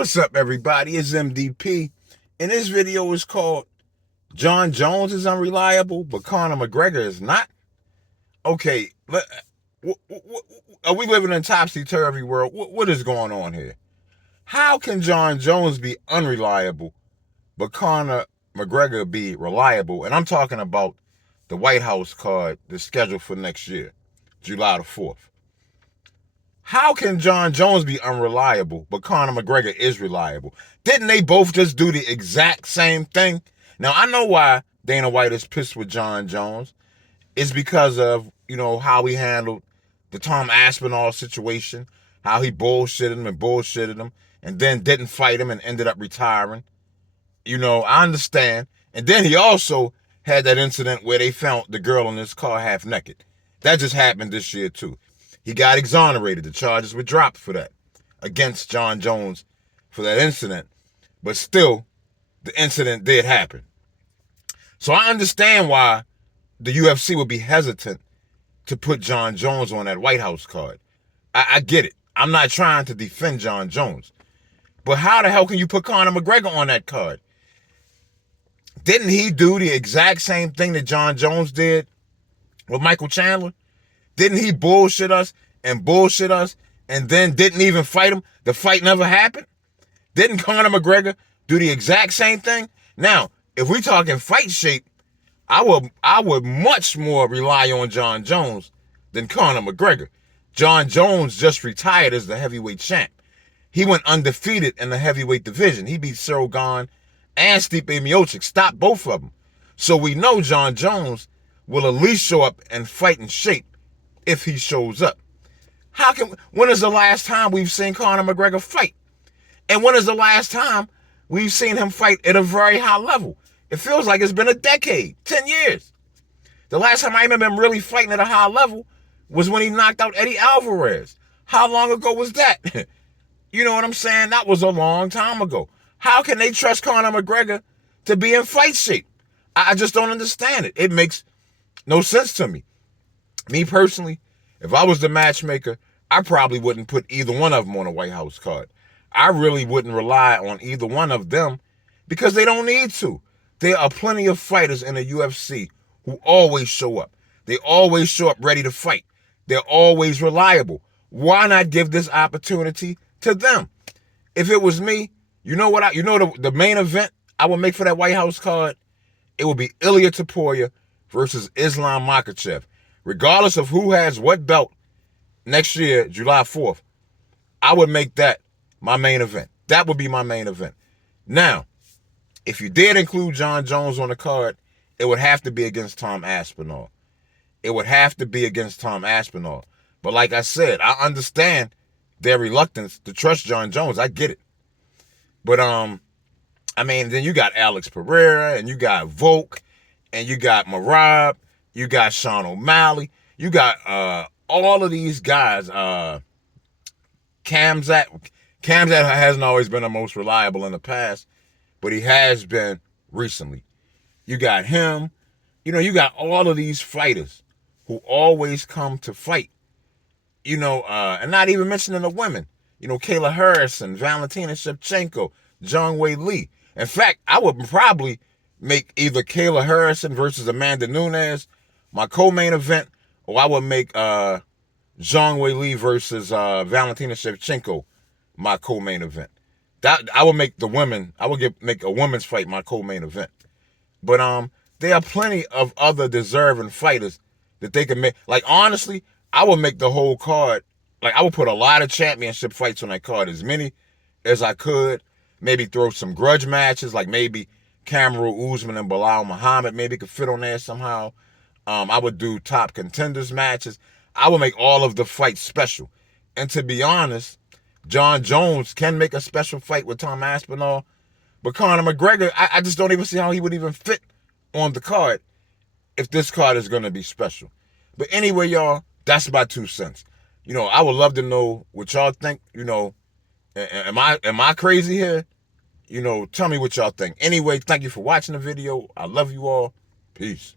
What's up, everybody? It's MDP, and this video is called Jon Jones is Unreliable, but Conor McGregor is not. Okay, are we living in topsy-turvy world? What is going on here? How can Jon Jones be unreliable, but Conor McGregor be reliable? And I'm talking about the White House card that's scheduled for next year, July the 4th. How can Jon Jones be unreliable, but Conor McGregor is reliable? Didn't they both just do the exact same thing? Now, I know why Dana White is pissed with Jon Jones. It's because of, how he handled the Tom Aspinall situation, how he bullshitted him, and then didn't fight him and ended up retiring. I understand. And then he also had that incident where they found the girl in his car half naked. That just happened this year, too. He got exonerated. The charges were dropped for that against Jon Jones for that incident. But still, the incident did happen. So I understand why the UFC would be hesitant to put Jon Jones on that White House card. I get it. I'm not trying to defend Jon Jones. But how the hell can you put Conor McGregor on that card? Didn't he do the exact same thing that Jon Jones did with Michael Chandler? Didn't he bullshit us and then didn't even fight him? The fight never happened? Didn't Conor McGregor do the exact same thing? Now, if we're talking fight shape, I would much more rely on Jon Jones than Conor McGregor. Jon Jones just retired as the heavyweight champ. He went undefeated in the heavyweight division. He beat Cyril Gane and Stipe Miocic, stopped both of them. So we know Jon Jones will at least show up and fight in shape if he shows up. When is the last time we've seen Conor McGregor fight? And when is the last time we've seen him fight at a very high level? It feels like it's been a decade, 10 years. The last time I remember him really fighting at a high level was when he knocked out Eddie Alvarez. How long ago was that? You know what I'm saying? That was a long time ago. How can they trust Conor McGregor to be in fight shape? I just don't understand it. It makes no sense to me. Me personally, if I was the matchmaker, I probably wouldn't put either one of them on a White House card. I really wouldn't rely on either one of them because they don't need to. There are plenty of fighters in the UFC who always show up. They always show up ready to fight. They're always reliable. Why not give this opportunity to them? If it was me, the main event I would make for that White House card, it would be Ilia Topuria versus Islam Makhachev. Regardless of who has what belt next year, July 4th, I would make that my main event. That would be my main event. Now, if you did include Jon Jones on the card, it would have to be against Tom Aspinall. It would have to be against Tom Aspinall. But like I said, I understand their reluctance to trust Jon Jones. I get it. But, then you got Alex Pereira, and you got Volk, and you got Marab, you got Sean O'Malley, you got all of these guys. Kamzat hasn't always been the most reliable in the past, but he has been recently. You got him. You got all of these fighters who always come to fight. And not even mentioning the women. Kayla Harrison, Valentina Shevchenko, Zhang Wei Li. In fact, I would probably make either Kayla Harrison versus Amanda Nunes my co-main event, or I would make Zhang Wei Li versus Valentina Shevchenko my co-main event. That I would make the women. I would make a women's fight my co-main event. But there are plenty of other deserving fighters that they can make. Like, honestly, I would make the whole card. Like, I would put a lot of championship fights on that card, as many as I could. Maybe throw some grudge matches, like maybe Kamaru Usman and Bilal Muhammad maybe could fit on there somehow. I would do top contenders matches. I would make all of the fights special. And to be honest, Jon Jones can make a special fight with Tom Aspinall. But Conor McGregor, I just don't even see how he would even fit on the card if this card is going to be special. But anyway, y'all, that's my 2 cents. I would love to know what y'all think. Am I crazy here? Tell me what y'all think. Anyway, thank you for watching the video. I love you all. Peace.